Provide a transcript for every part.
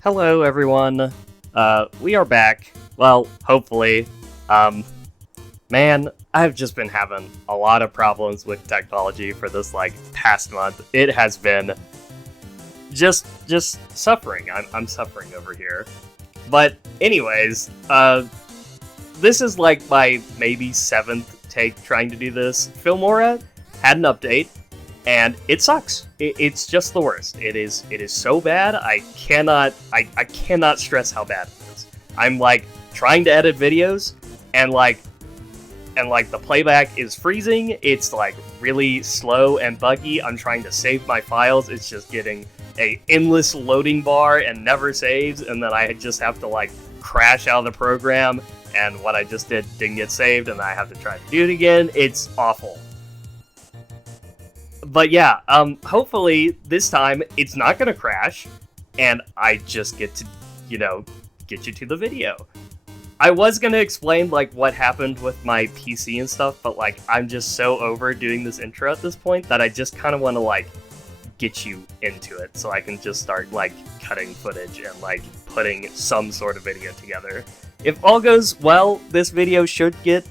Hello, everyone. We are back. Well, hopefully. Um, man, I've just been having a lot of problems with technology for this, past month. It has been just suffering. I'm suffering over here. But anyways, this is like my maybe 7th take trying to do this. Filmora had an update, and it sucks. It's just the worst. It is so bad. I cannot stress how bad it is. I'm trying to edit videos, and the playback is freezing. It's really slow and buggy. I'm trying to save my files. It's just getting a endless loading bar and never saves, and then I just have to crash out of the program, and what I just didn't get saved, and I have to try to do it again. It's awful. But yeah, hopefully this time it's not gonna crash, and I just get to, get you to the video. I was gonna explain what happened with my PC and stuff, but I'm just so over doing this intro at this point that I just kind of want to get you into it so I can just start cutting footage and putting some sort of video together. If all goes well, this video should get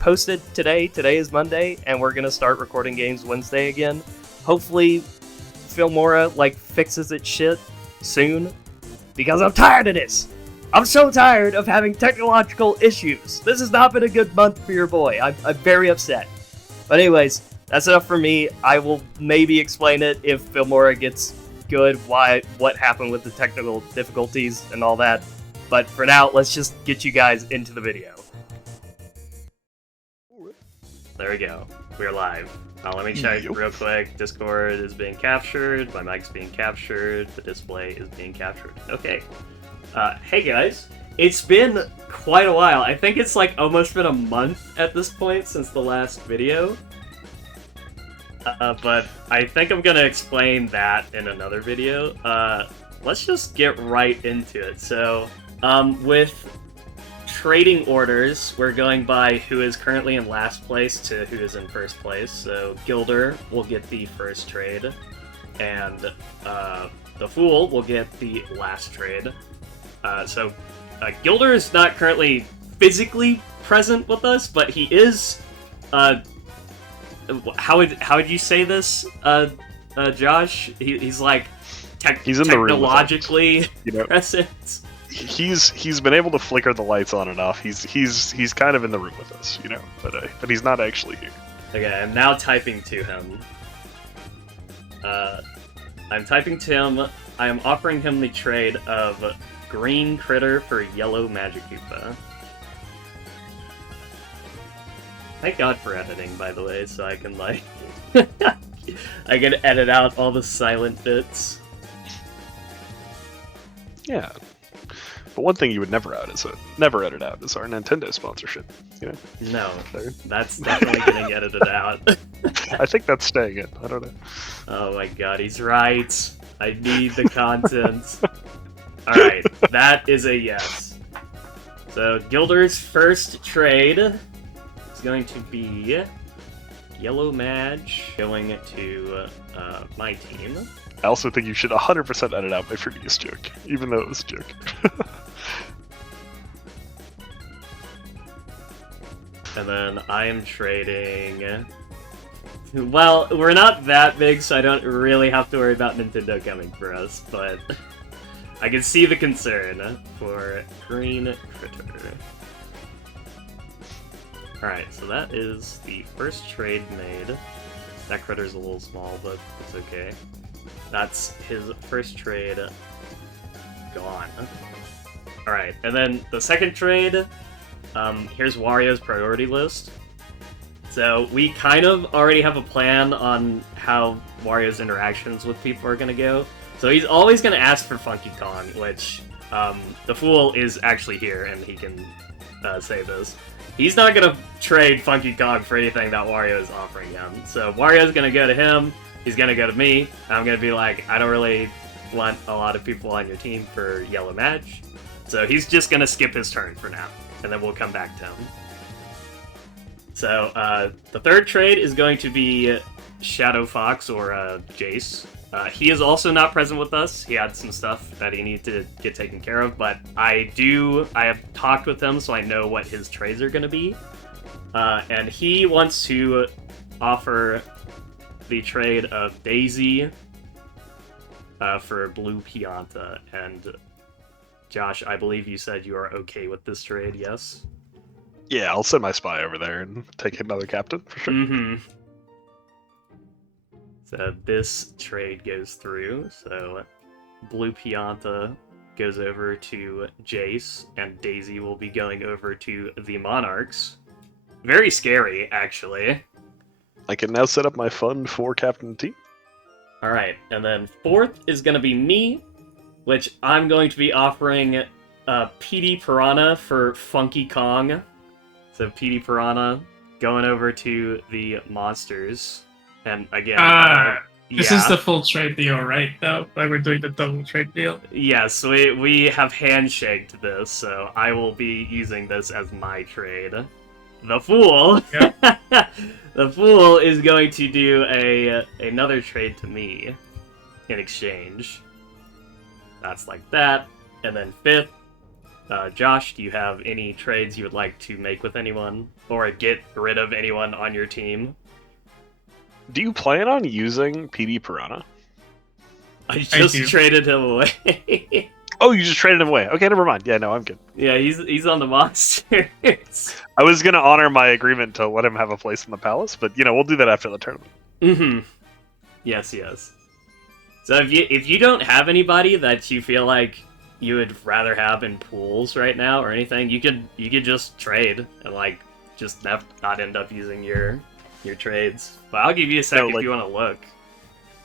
posted today. Today is Monday, and we're gonna start recording games Wednesday again. Hopefully, Filmora fixes its shit soon, because I'm tired of this. I'm so tired of having technological issues. This has not been a good month for your boy. I'm very upset. But anyways, that's enough for me. I will maybe explain it if Filmora gets good, what happened with the technical difficulties and all that. But for now, let's just get you guys into the video. There we go. We're live. Let me check real quick. Discord is being captured. My mic's being captured. The display is being captured. Okay. Hey guys. It's been quite a while. I think it's almost been a month at this point since the last video. But I think I'm gonna explain that in another video. Let's just get right into it. So, with trading orders, we're going by who is currently in last place to who is in first place. So Gilder will get the first trade, and the Fool will get the last trade. So Gilder is not currently physically present with us, but he is. How would you say this, Josh? He's he's in technologically the room present. He's been able to flicker the lights on and off. He's kind of in the room with us, but he's not actually here. Okay, I'm now typing to him. I'm typing to him. I am offering him the trade of green critter for yellow Magikarpa. Thank God for editing, by the way, so I can I can edit out all the silent bits. Yeah. But one thing you would never edit out is our Nintendo sponsorship. No, that's definitely getting edited out. I think that's staying in. I don't know. Oh my God, he's right. I need the content. Alright, that is a yes. So, Gilder's first trade is going to be Yellow Madge going to my team. I also think you should 100% edit out my previous joke, even though it was a joke. And then I am trading. Well, we're not that big, so I don't really have to worry about Nintendo coming for us, but I can see the concern for Green Critter. Alright, so that is the first trade made. That critter's a little small, but it's okay. That's his first trade gone. Alright, and then the second trade, here's Wario's priority list. So we kind of already have a plan on how Wario's interactions with people are going to go. So he's always going to ask for Funky Kong, which the Fool is actually here, and he can say this. He's not going to trade Funky Kong for anything that Wario is offering him. So Wario's going to go to him, he's going to go to me, and I'm going to be like, I don't really want a lot of people on your team for Yellow Madge. So he's just going to skip his turn for now, and then we'll come back to him. So the third trade is going to be Shadow Fox or Jace. He is also not present with us. He had some stuff that he needed to get taken care of, but I have talked with him, so I know what his trades are going to be. And he wants to offer the trade of Daisy for Blue Pianta. And Josh, I believe you said you are okay with this trade, yes? Yeah, I'll send my spy over there and take another captain for sure. Mm-hmm. So this trade goes through. So Blue Pianta goes over to Jace, and Daisy will be going over to the Monarchs. Very scary, actually. I can now set up my fund for captain team. Alright, and then 4th is going to be me, which I'm going to be offering PD Piranha for Funky Kong. So PD Piranha going over to the Monsters. And again, this is the full trade deal, right? Though, like we're doing the double trade deal. Yes, we have handshaked this, so I will be using this as my trade. The Fool, Yep. the Fool is going to do another trade to me in exchange. That's like that, and then 5th. Josh, do you have any trades you would like to make with anyone, or get rid of anyone on your team? Do you plan on using PD Piranha? I just traded him away. Oh, you just traded him away. Okay, never mind. Yeah, no, I'm good. Yeah, he's on the Monsters. I was gonna honor my agreement to let him have a place in the palace, but we'll do that after the tournament. Mm-hmm. Yes. So if you don't have anybody that you feel like you would rather have in pools right now or anything, you could just trade and like just not end up using your trades. But I'll give you a second if you want to look.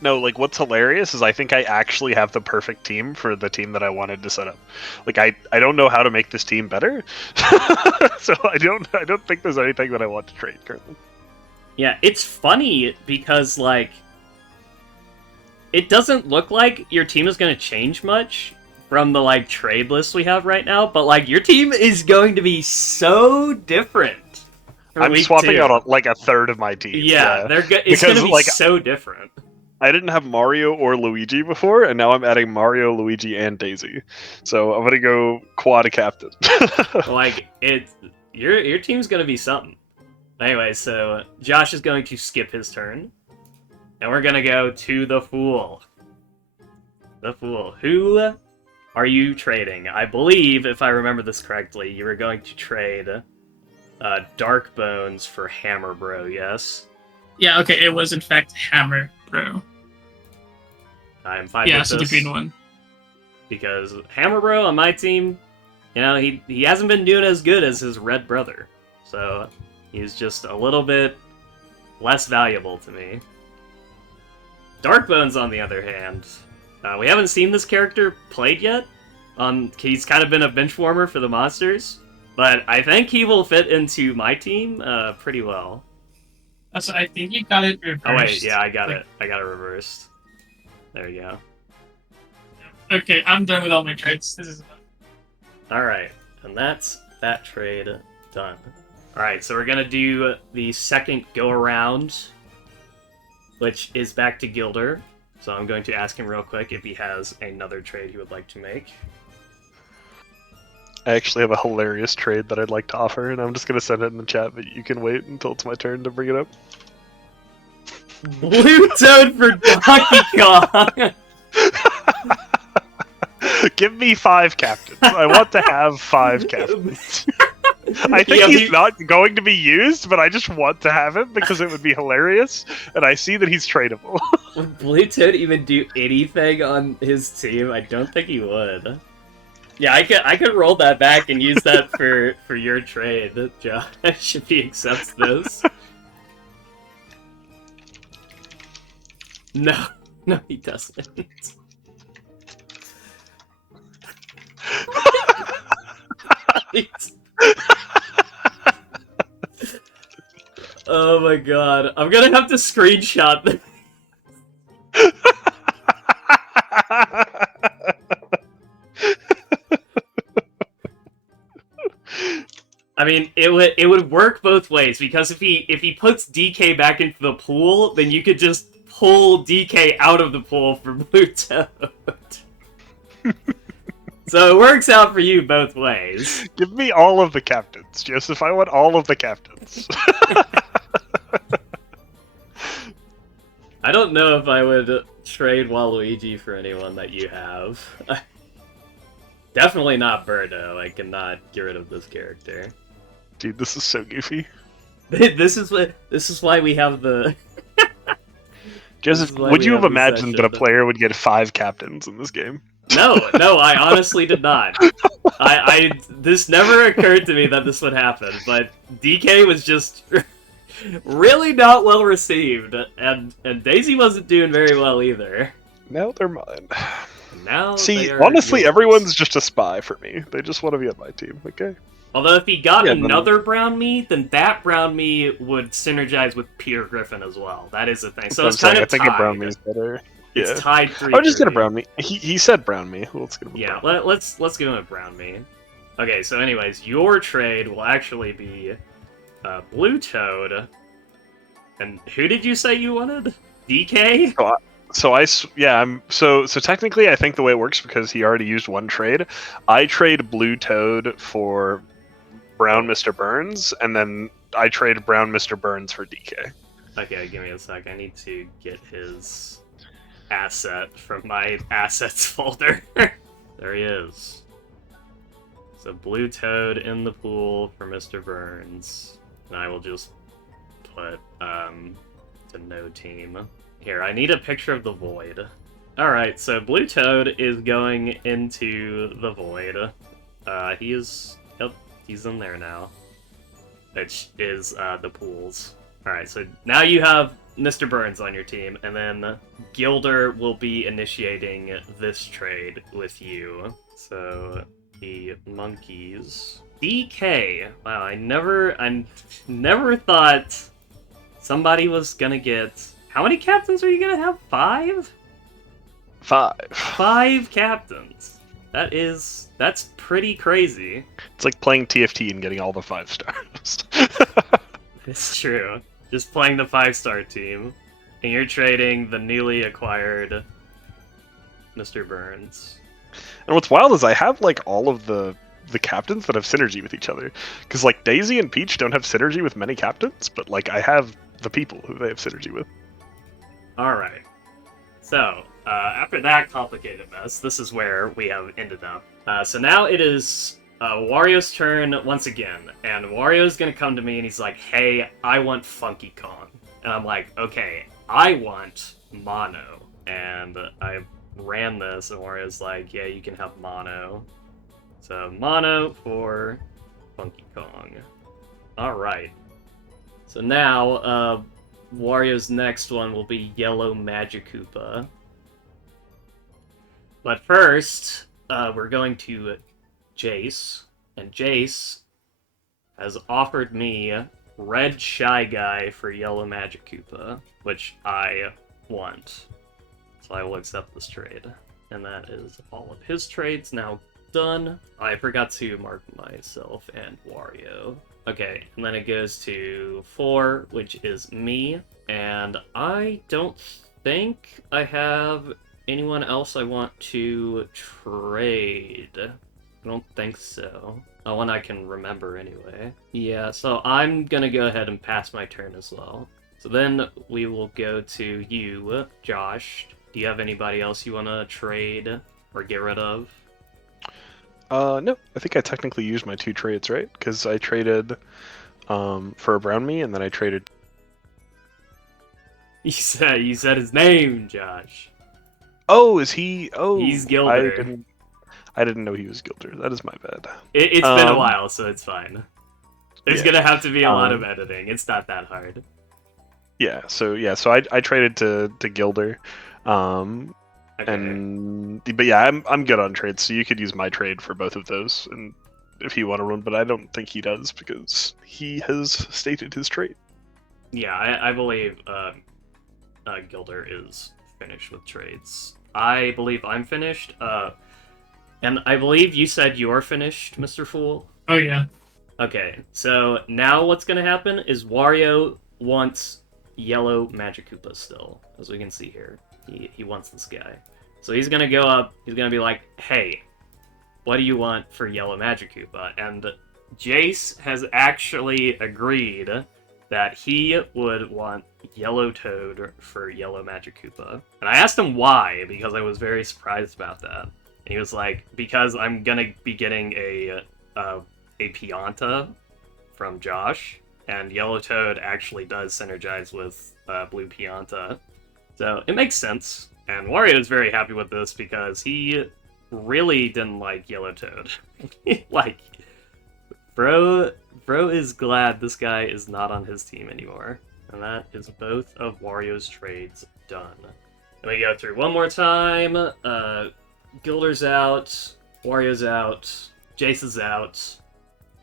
No, like what's hilarious is I think I actually have the perfect team for the team that I wanted to set up. Like I don't know how to make this team better, so I don't think there's anything that I want to trade currently. Yeah, it's funny because like it doesn't look like your team is going to change much from the like trade list we have right now, but like your team is going to be so different. I'm swapping out like a third of my team. Yeah, it's going to be like, so different. I didn't have Mario or Luigi before, and now I'm adding Mario, Luigi, and Daisy. So I'm gonna go quad captain. Like your team's gonna be something. Anyway, so Josh is going to skip his turn, and we're gonna go to the Fool. The Fool. Who are you trading? I believe, if I remember this correctly, you were going to trade Dark Bones for Hammer Bro. Yes. Yeah. Okay. It was in fact Hammer Bro. I'm fine with this. Yeah, so the green one. Because Hammer Bro on my team, he hasn't been doing as good as his red brother. So he's just a little bit less valuable to me. Darkbones, on the other hand, we haven't seen this character played yet. He's kind of been a bench warmer for the Monsters, but I think he will fit into my team pretty well. So I think you got it reversed. Oh wait, yeah, I got it. I got it reversed. There you go. Okay, I'm done with all my trades. This is Alright, and that's that trade done. Alright, so we're gonna do the second go-around, which is back to Gilder. So I'm going to ask him real quick if he has another trade he would like to make. I actually have a hilarious trade that I'd like to offer, and I'm just going to send it in the chat, but you can wait until it's my turn to bring it up. Blue Toad for Donkey Kong! Give me 5 captains. I want to have 5 captains. I think he's not going to be used, but I just want to have him because it would be hilarious, and I see that he's tradable. Would Blue Toad even do anything on his team? I don't think he would. Yeah, I could roll that back and use that for your trade, Josh, if he accepts this. No, he doesn't. Oh my god, I'm gonna have to screenshot this. I mean, it would work both ways, because if he puts DK back into the pool, then you could just pull DK out of the pool for Blue Toad. So it works out for you both ways. Give me all of the captains, Joseph. I want all of the captains. I don't know if I would trade Waluigi for anyone that you have. Definitely not Birdo. I cannot get rid of this character. Dude, this is so goofy. This is why we have the. Joseph, would you have imagined that a player would get 5 captains in this game? No, I honestly did not. This never occurred to me that this would happen, but DK was just really not well received, and Daisy wasn't doing very well either. Now they're mine. Now see, honestly, everyone's just a spy for me. They just want to be on my team, okay? Although if he got another brown me, then that brown me would synergize with Peter Griffin as well. That is the thing. So it's kind of tied. I think a brown me is better. It's yeah. tied 3. I'll just get a brown me. He said brown me. Let's get him. Yeah, let's give him a brown me. Okay, so anyways, your trade will actually be Blue Toad. And who did you say you wanted? DK? So technically I think the way it works, because he already used one trade, I trade Blue Toad for Brown Mr. Burns, and then I trade Brown Mr. Burns for DK. Okay, give me a sec. I need to get his asset from my assets folder. There he is. So Blue Toad in the pool for Mr. Burns. And I will just put to no team. Here, I need a picture of the Void. Alright, so Blue Toad is going into the Void. He's in there now. Which is the pools. Alright, so now you have Mr. Burns on your team, and then Gilder will be initiating this trade with you. So, the monkeys. DK! Wow, I never thought somebody was gonna get... How many captains are you gonna have? 5? 5. 5 captains. That's pretty crazy. It's like playing TFT and getting all the 5 stars. It's true. Just playing the 5-star team, and you're trading the newly acquired Mr. Burns. And what's wild is I have like all of the captains that have synergy with each other. Because like Daisy and Peach don't have synergy with many captains, but like I have the people who they have synergy with. Alright. So, after that complicated mess, this is where we have ended up. So now it is Wario's turn once again, and Wario's gonna come to me and he's like, hey, I want Funky Kong. And I'm like, okay, I want Mono. And I ran this, and Wario's like, yeah, you can have Mono. So, Mono for Funky Kong. Alright. So now, Wario's next one will be Yellow Magikoopa. But first, we're going to Jace, and Jace has offered me Red Shy Guy for Yellow Magikoopa, which I want. So I will accept this trade. And that is all of his trades now done. I forgot to mark myself and Wario. Okay, and then it goes to 4, which is me, and I don't think I have anyone else I want to trade. I don't think so. Oh, one I can remember anyway. Yeah, so I'm gonna go ahead and pass my turn as well. So then we will go to you, Josh. Do you have anybody else you want to trade or get rid of? No. I think I technically used my 2 trades, right? Because I traded for a brown me, and then I traded... You said his name, Josh. Oh, is he? Oh, he's Gilder. I didn't know he was Gilder. That is my bad. It's been a while, so it's fine. There's gonna have to be a lot of editing. It's not that hard. Yeah. So I traded to Gilder. Okay. But yeah, I'm good on trades, so you could use my trade for both of those, and if you want to run, but I don't think he does because he has stated his trade. Yeah, I believe Gilder is finished with trades. I believe I'm finished. And I believe you said you're finished, Mr. Fool. Oh yeah. Okay, so now what's gonna happen is Wario wants yellow Magic Koopa still, as we can see here. He wants this guy. So he's gonna go up, he's gonna be like, hey, what do you want for yellow Magic Koopa? And Jace has actually agreed that he would want yellow Toad for yellow Magic Koopa. And I asked him why, because I was very surprised about that. And he was like, because I'm gonna be getting a Pianta from Josh, and yellow Toad actually does synergize with blue Pianta. So it makes sense. And Wario is very happy with this because he really didn't like yellow Toad. Like, bro is glad this guy is not on his team anymore. And that is both of Wario's trades done. Let me go through one more time. Gilder's out, Wario's out, Jace is out,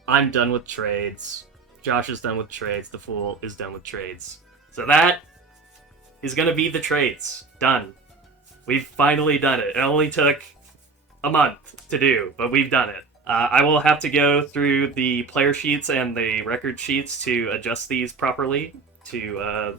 I'm done with trades, Josh is done with trades, the Fool is done with trades. So that is gonna be the trades. Done. We've finally done it. It only took a month to do, but we've done it. I will have to go through the player sheets and the record sheets to adjust these properly to,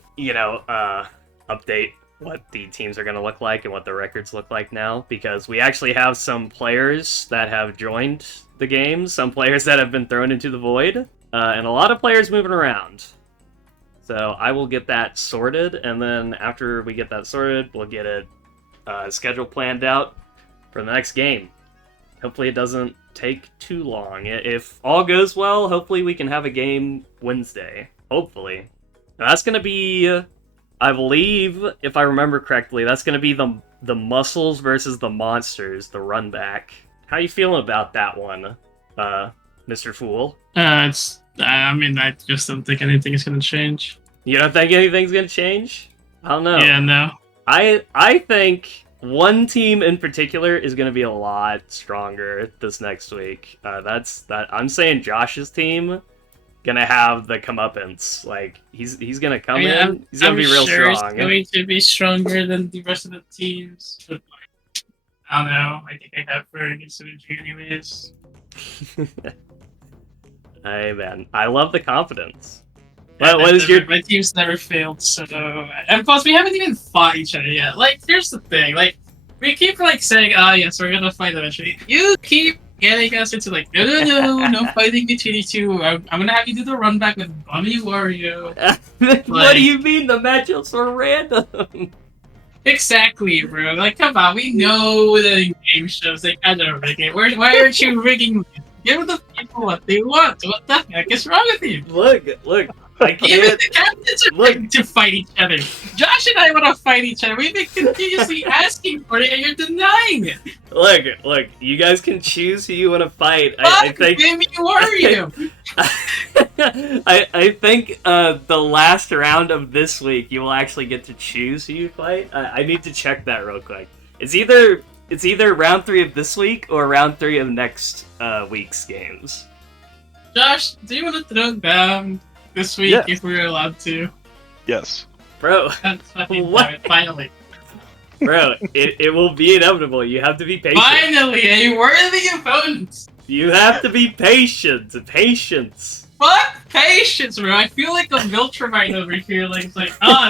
update what the teams are going to look like and what the records look like now, because we actually have some players that have joined the game, some players that have been thrown into the void, and a lot of players moving around. So I will get that sorted, and then after we get that sorted, we'll get it schedule planned out for the next game. Hopefully it doesn't take too long. If all goes well, hopefully we can have a game Wednesday. Hopefully. Now that's going to be, I believe, if I remember correctly, that's going to be the Muscles versus the Monsters, the run back. How you feeling about that one, Mr. Fool? I just don't think anything is going to change. You don't think anything's going to change? I don't know. Yeah, no. I think one team in particular is going to be a lot stronger this next week. I'm saying Josh's team gonna have the comeuppance. Like he's gonna come in. He's gonna be real sure strong. It's going to be stronger than the rest of the teams. But I don't know. I think I have very good synergy anyways. Hey man, I love the confidence. What is your... My team's never failed, so... And plus, we haven't even fought each other yet. Like, here's the thing, like, we keep, like, saying, yes, we're gonna fight eventually. You keep getting us into, like, no fighting between you two. I'm gonna have you do the run back with Bunny Wario. What do you mean? The matchups are random. Exactly, bro. Like, come on, we know the game shows, they kind of rig it. Why aren't you rigging it? Give the people what they want. What the heck is wrong with you? Look. I can't. Even the captains are ready to fight each other. Josh and I want to fight each other. We've been continuously asking for it, and you're denying it. Look. You guys can choose who you want to fight. I think. Baby Wario. I think the last round of this week, you will actually get to choose who you fight. I need to check that real quick. It's either round 3 of this week or round 3 of next week's games. Josh, do you want to throw down this week if we're allowed to? Yes. Bro. That's fucking what? Finally. Bro, it will be inevitable. You have to be patient. Finally, a worthy opponent! You have to be patient. Patience. Fuck patience, bro. I feel like a Viltrumite over here. Like,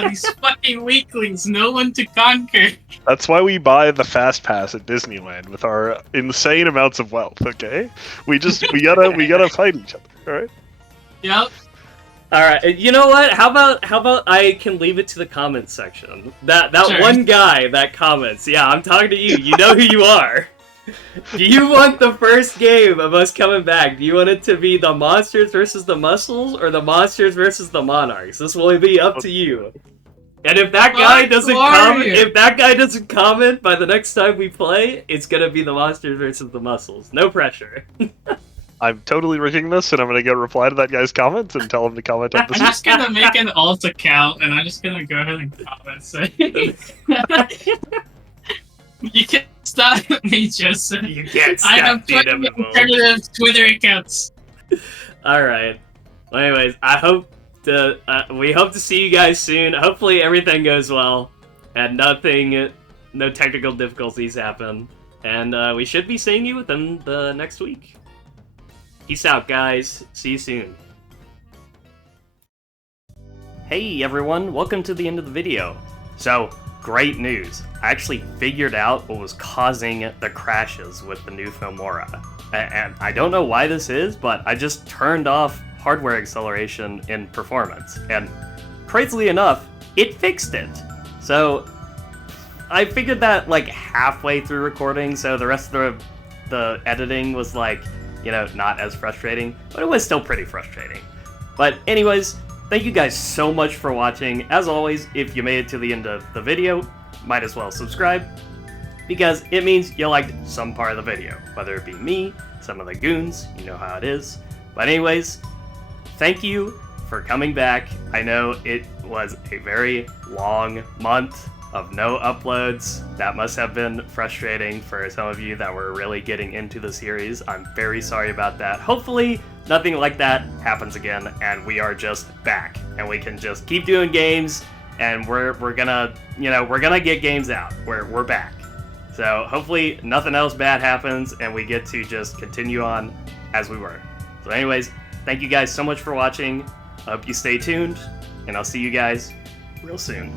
these fucking weaklings, no one to conquer. That's why we buy the fast pass at Disneyland with our insane amounts of wealth. Okay, we gotta fight each other. All right. Yep. All right. You know what? How about I can leave it to the comments section. That sure. One guy that comments. Yeah, I'm talking to you. You know who you are. Do you want the first game of us coming back? Do you want it to be the Monsters versus the Muscles or the Monsters versus the Monarchs? This will be up to you. And if that guy doesn't comment by the next time we play, it's gonna be the Monsters versus the Muscles. No pressure. I'm totally rigging this, and I'm gonna go reply to that guy's comments and tell him to comment on this. I'm just gonna make an alt account, and I'm just gonna go ahead and comment saying, "You can't stop me, Joseph. You can't stop I have 20 alternative Twitter accounts." All right. Well, anyways, we hope to see you guys soon. Hopefully everything goes well, and no technical difficulties happen, and we should be seeing you within the next week. Peace out, guys. See you soon. Hey everyone, welcome to the end of the video. So, great news. I actually figured out what was causing the crashes with the new Filmora. And I don't know why this is, but I just turned off hardware acceleration in performance. And crazily enough, it fixed it. So, I figured that like halfway through recording, so the rest of the editing was like, you know, not as frustrating, but it was still pretty frustrating. But anyways, thank you guys so much for watching. As always, if you made it to the end of the video, might as well subscribe, because it means you liked some part of the video, whether it be me, some of the goons, you know how it is. But anyways, thank you for coming back. I know it was a very long month of no uploads. That must have been frustrating for some of you that were really getting into the series. I'm very sorry about that. Hopefully nothing like that happens again, and we are just back, and we can just keep doing games, and we're gonna, you know, we're gonna get games out. We're back. So hopefully nothing else bad happens, and we get to just continue on as we were. So anyways, thank you guys so much for watching. I hope you stay tuned, and I'll see you guys real soon.